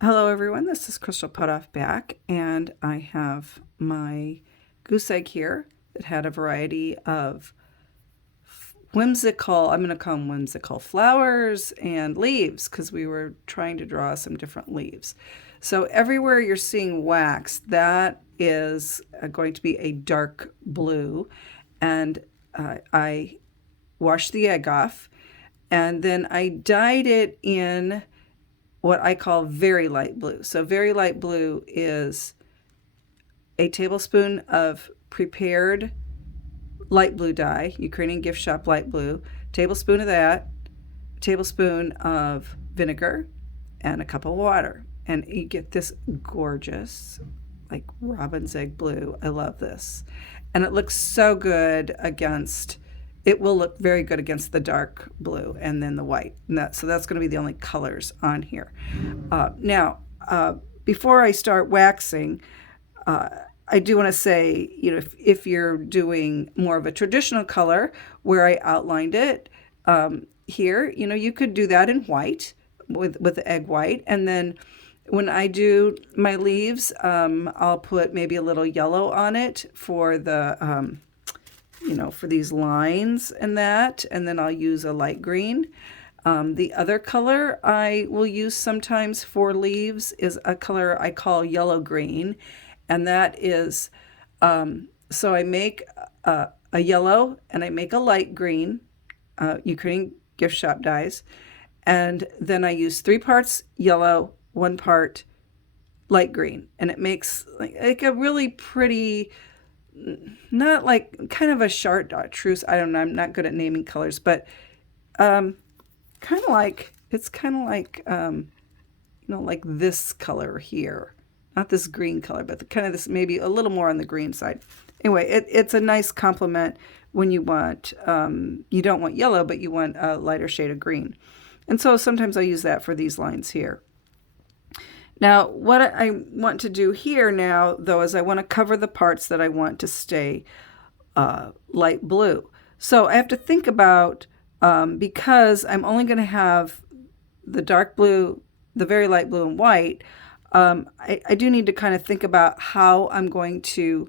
Hello everyone, this is Crystal Putoff back, and I have my goose egg here that had a variety of whimsical, I'm going to call them whimsical flowers and leaves because we were trying to draw some different leaves. So everywhere you're seeing wax, that is going to be a dark blue, and I washed the egg off, and then I dyed it in what I call very light blue. So, very light blue is a tablespoon of prepared light blue dye, Ukrainian gift shop light blue, tablespoon of that, a tablespoon of vinegar, and a cup of water. And you get this gorgeous, like robin's egg blue. I love this. And it looks so good against, it will look very good against the dark blue and then the white. So that's going to be the only colors on here. Now, before I start waxing, uh, I do want to say, if you're doing more of a traditional color where I outlined it here, you could do that in white with the egg white. And then when I do my leaves, I'll put maybe a little yellow on it for for these lines and that. And then I'll use a light green. The other color I will use sometimes for leaves is a color I call yellow green. And that is, so I make a yellow and I make a light green, Ukrainian gift shop dyes. And then I use 3 parts yellow, 1 part light green. And it makes like a really pretty, not like kind of a chartreuse. I don't know. I'm not good at naming colors, but kind of like, it's kind of like, like this color here. Not this green color, but kind of this, maybe a little more on the green side. Anyway, it's a nice complement when you want, you don't want yellow, but you want a lighter shade of green. And so sometimes I use that for these lines here. Now, what I want to do here now, though, is I want to cover the parts that I want to stay light blue. So I have to think about, because I'm only going to have the dark blue, the very light blue and white, I do need to kind of think about how I'm going to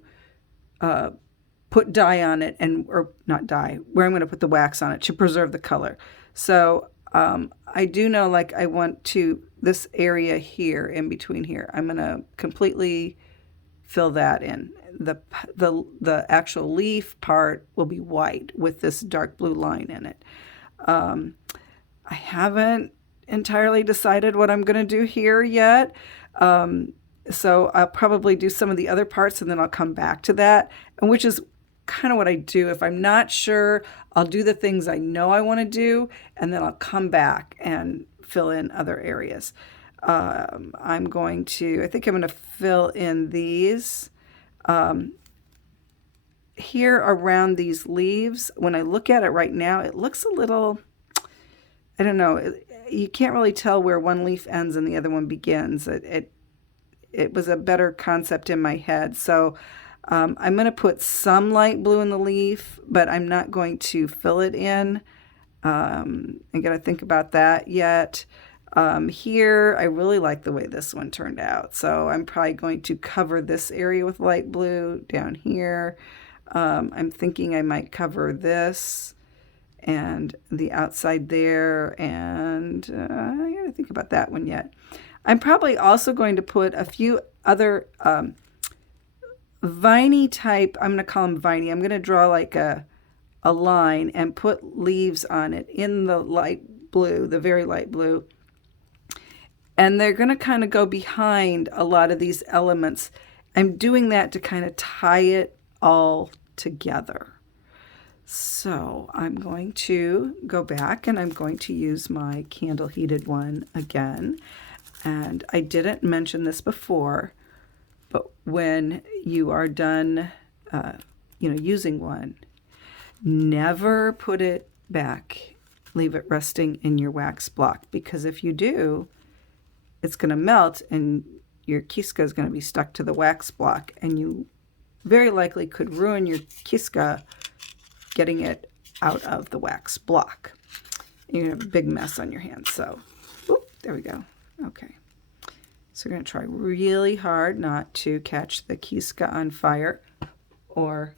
put dye on it, or not dye, where I'm going to put the wax on it to preserve the color. So I do know, like, I want to, this area here in between here, I'm going to completely fill that in. The actual leaf part will be white with this dark blue line in it. I haven't entirely decided what I'm going to do here yet. So I'll probably do some of the other parts and then I'll come back to that, and which is kind of what I do. If I'm not sure, I'll do the things I know I want to do, and then I'll come back and fill in other areas. I think I'm going to fill in these here around these leaves. When I look at it right now, it looks a little, I don't know, you can't really tell where one leaf ends and the other one begins. It was a better concept in my head. So I'm going to put some light blue in the leaf, but I'm not going to fill it in. I got to think about that yet. Here, I really like the way this one turned out. So I'm probably going to cover this area with light blue down here. I'm thinking I might cover this and the outside there, and I gotta think about that one yet. I'm probably also going to put a few other viney type, I'm gonna call them viney. I'm gonna draw like a line and put leaves on it in the light blue, the very light blue. And they're gonna kind of go behind a lot of these elements. I'm doing that to kind of tie it all together. So I'm going to go back and I'm going to use my candle heated one again. And I didn't mention this before, but when you are done, using one, never put it back. Leave it resting in your wax block, because if you do, it's going to melt and your kiska is going to be stuck to the wax block, and you very likely could ruin your kiska getting it out of the wax block. You have a big mess on your hands. So, there we go. Okay. So we're going to try really hard not to catch the Kiska on fire or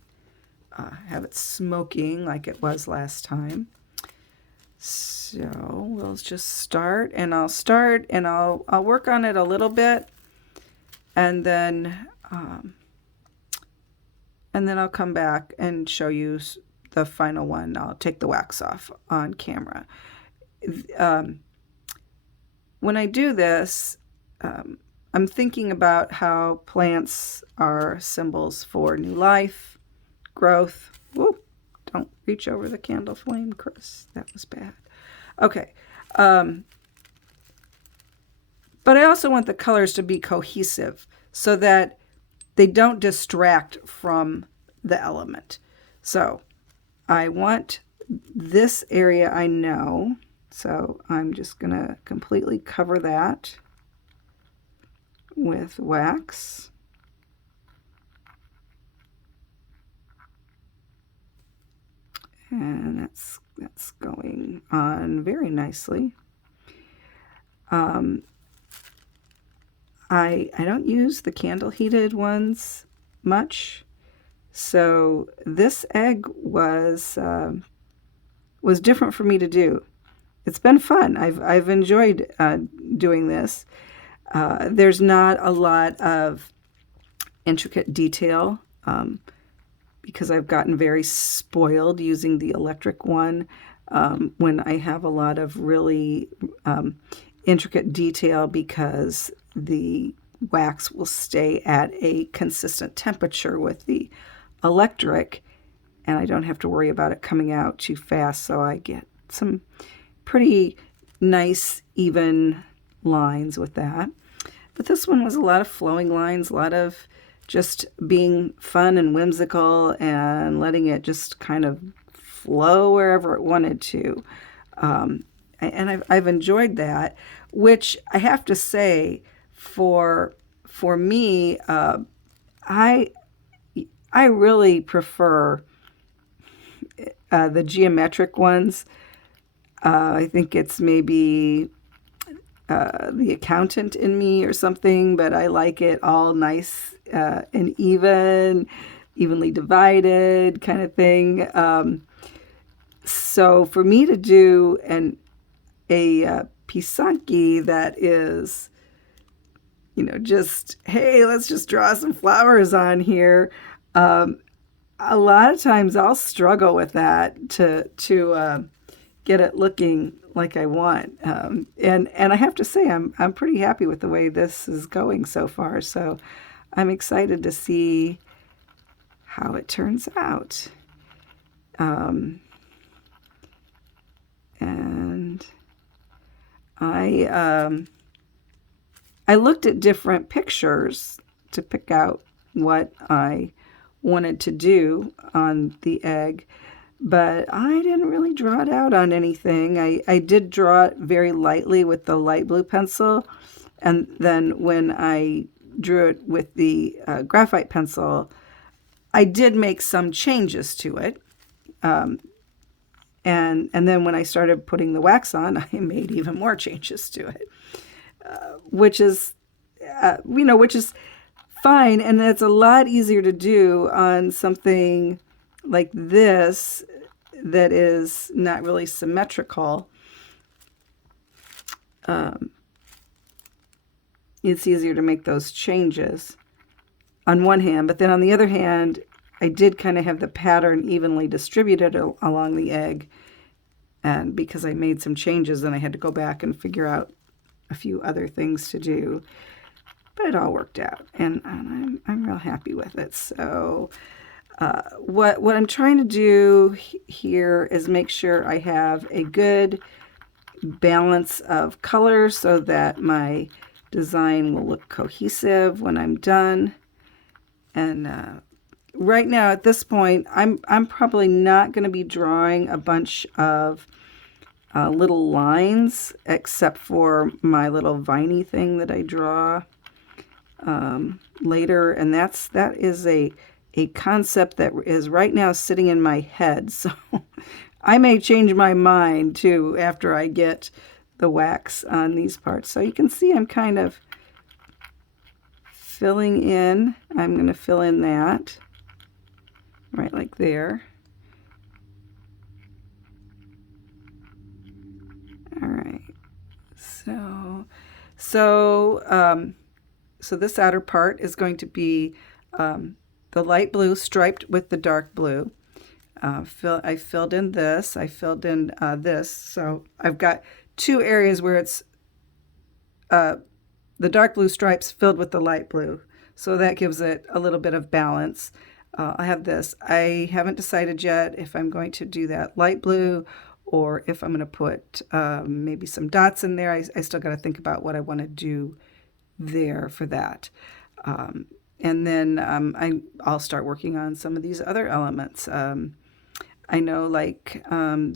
have it smoking like it was last time. So we'll just start, and I'll work on it a little bit, and then I'll come back and show you the final one. I'll take the wax off on camera. When I do this, I'm thinking about how plants are symbols for new life, growth. Whoa, don't reach over the candle flame, Chris. That was bad. Okay. But I also want the colors to be cohesive so that they don't distract from the element. So I want this area, I know, so I'm just going to completely cover that with wax. And that's going on very nicely. I don't use the candle heated ones much, so this egg was different for me to do. It's been fun. I've enjoyed doing this. There's not a lot of intricate detail because I've gotten very spoiled using the electric one when I have a lot of really intricate detail, because the wax will stay at a consistent temperature with the electric, and I don't have to worry about it coming out too fast, so I get some pretty nice even lines with that. But this one was a lot of flowing lines, a lot of just being fun and whimsical and letting it just kind of flow wherever it wanted to. And I've enjoyed that, which I have to say, for me, I really prefer the geometric ones. I think it's maybe the accountant in me or something, but I like it all nice and evenly divided kind of thing. So for me to do a pysanky that is, just, hey, let's just draw some flowers on here. A lot of times I'll struggle with that to get it looking like I want. And I have to say, I'm pretty happy with the way this is going so far. So I'm excited to see how it turns out. And I looked at different pictures to pick out what I wanted to do on the egg, but I didn't really draw it out on anything. I did draw it very lightly with the light blue pencil, and then when I drew it with the graphite pencil, I did make some changes to it. And then when I started putting the wax on, I made even more changes to it, which is fine. And it's a lot easier to do on something like this that is not really symmetrical. It's easier to make those changes on one hand, but then on the other hand, I did kind of have the pattern evenly distributed along the egg, and because I made some changes, then I had to go back and figure out a few other things to do, but it all worked out, and I'm real happy with it. So what I'm trying to do here is make sure I have a good balance of color so that my design will look cohesive when I'm done. And right now at this point, I'm probably not going to be drawing a bunch of little lines, except for my little viney thing that I draw later, and that is a concept that is right now sitting in my head. So I may change my mind too after I get the wax on these parts. So you can see I'm kind of filling in, I'm going to fill in that right like there. All right. So this outer part is going to be the light blue striped with the dark blue. I filled in this. I filled in this. So I've got two areas where it's the dark blue stripes filled with the light blue. So that gives it a little bit of balance. I have this. I haven't decided yet if I'm going to do that light blue or if I'm going to put maybe some dots in there. I still got to think about what I want to do there for that. And then I'll start working on some of these other elements. I know like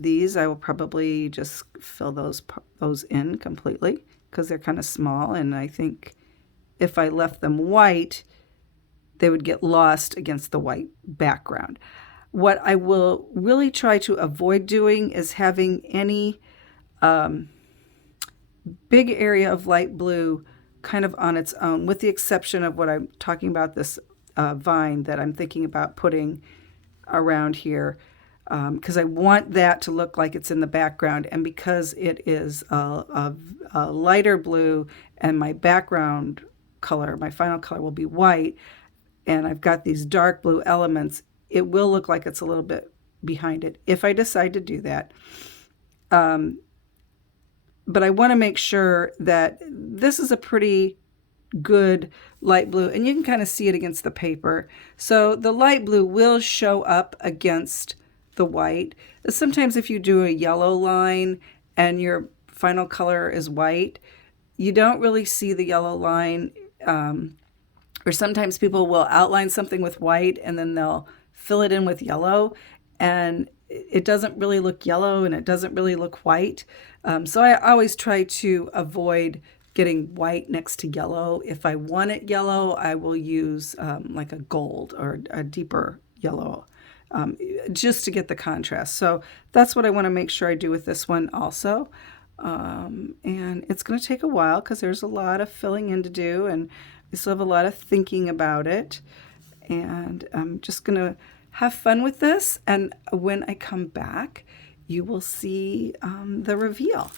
these, I will probably just fill those in completely because they're kind of small, and I think if I left them white, they would get lost against the white background. What I will really try to avoid doing is having any big area of light blue kind of on its own, with the exception of what I'm talking about, this vine that I'm thinking about putting around here, because I want that to look like it's in the background. And because it is a lighter blue and my background color, my final color will be white, and I've got these dark blue elements, it will look like it's a little bit behind it if I decide to do that. But I want to make sure that this is a pretty good light blue, and you can kind of see it against the paper. So the light blue will show up against the white. Sometimes if you do a yellow line and your final color is white, you don't really see the yellow line. Or sometimes people will outline something with white and then they'll fill it in with yellow, and it doesn't really look yellow and it doesn't really look white. So I always try to avoid getting white next to yellow. If I want it yellow, I will use like a gold or a deeper yellow, just to get the contrast. So that's what I want to make sure I do with this one also. And it's going to take a while because there's a lot of filling in to do, and we still have a lot of thinking about it. And I'm just going to have fun with this. And when I come back, you will see the reveal.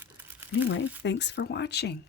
Anyway, thanks for watching.